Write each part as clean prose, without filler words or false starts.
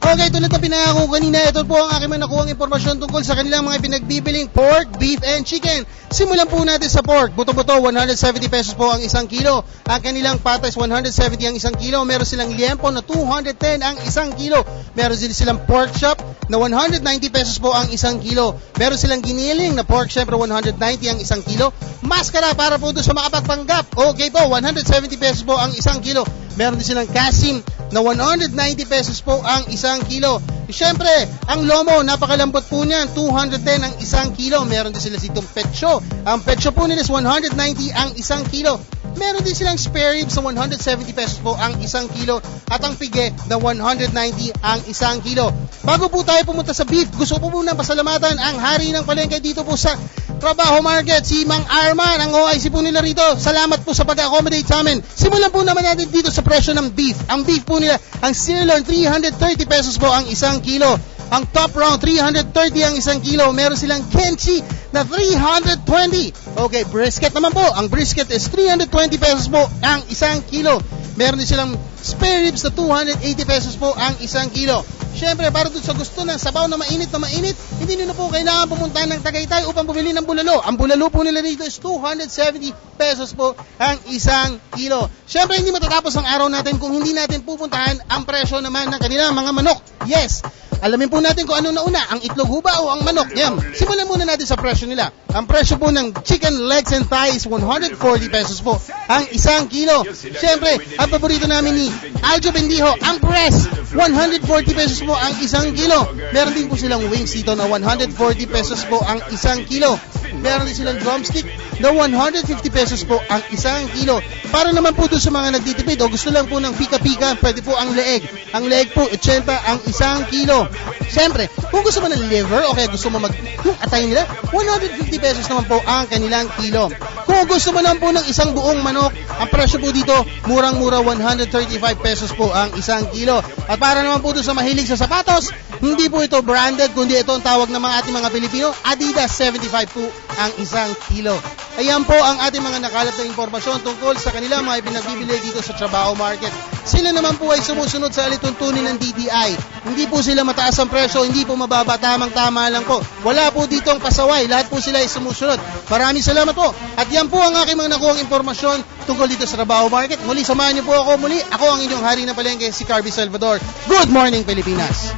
Okay, tulad na pinangako kanina, ito po ang aking mga nakuhang impormasyon tungkol sa kanilang mga pinagbibiling pork, beef, and chicken. Simulan po natin sa pork. Buto-buto, 170 pesos po ang isang kilo. Ang kanilang patas, 170 ang isang kilo. Meron silang liempo na 210 ang isang kilo. Meron din silang pork chop na 190 pesos po ang isang kilo. Meron silang giniling na pork, syempre 190 ang isang kilo. Maskara para po doon sa makapagpanggap. Okay po, 170 pesos po ang isang kilo. Meron din silang kasim na 190 pesos po ang isang kilo. Siyempre, ang lomo, napakalambot po niyan, 210 ang isang kilo. Meron din sila sitong petso. Ang petso po nila is 190 ang isang kilo. Meron din silang spare ribs na 170 pesos po ang isang kilo at ang pige na 190 ang isang kilo. Bago po tayo pumunta sa beef, gusto po muna pasalamatan ang hari ng palengke dito po sa Trabaho Market, si Mang Arman, ang OIC po nila rito. Salamat po sa pag-accommodate sa amin. Simulan po naman natin dito sa presyo ng beef. Ang beef po nila, ang sirloin, 330 pesos po ang isang kilo. Ang top round, 330 ang isang kilo. Meron silang kimchi na 320. Okay, brisket naman po. Ang brisket is 320 pesos po ang isang kilo. Meron din silang spare ribs na 280 pesos po ang isang kilo. Siyempre, para dun sa gusto ng sabaw na mainit, hindi nyo na po kailangan pumunta ng Tagaytay upang bumili ng bulalo. Ang bulalo po nila dito is 270 pesos po ang isang kilo. Siyempre, hindi matatapos ang araw natin kung hindi natin pupuntahan ang presyo naman ng kanilang mga manok. Yes, alamin po natin kung ano na una, ang itlog huba o ang manok. Yan. Simulan muna natin sa presyo nila. Ang presyo po ng chicken legs and thighs, 140 pesos po ang isang kilo. Siyempre, ang paborito namin ni Aljo Bendijo, ang breast, 140 pesos po ang isang kilo. Meron din po silang wings dito na 140 pesos po ang isang kilo. Meron din silang drumstick na 150 pesos po ang isang kilo. Para naman po doon sa mga nagtitipid o gusto lang po ng pika-pika, pwede po ang leeg. Ang leeg po, 80 ang isang kilo. Siyempre, kung gusto mo ng liver o kaya gusto mo yung atay nila, 150 pesos naman po ang kanilang kilo. Kung gusto mo naman po ng isang buong manok, ang presyo po dito, murang-mura, 135 pesos po ang isang kilo. At para naman po doon sa mahilig sa sapatos, hindi po ito branded, kundi ito ang tawag ng mga ating mga Pilipino, Adidas, 75 po ang isang kilo. Ayan po ang ating mga nakalap na impormasyon tungkol sa kanilang mga pinagbibili dito sa Trabaho Market. Sila naman po ay sumusunod sa alituntunin ng DTI. Hindi po sila mataas ang presyo, hindi po mababa, tamang-tama lang po. Wala po ditong pasaway, lahat po sila ay sumusunod. Maraming salamat po. At yan po ang aking mga nakuhang impormasyon tungkol dito sa Trabaho Market. Muli, samahan niyo po ako muli. Ako ang inyong hari ng palengke, si Carby Salvador. Good morning, Pilipinas!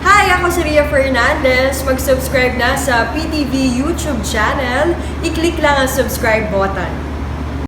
Hi! Ako si Ria Fernandez. Mag-subscribe na sa PTV YouTube channel. I-click lang ang subscribe button.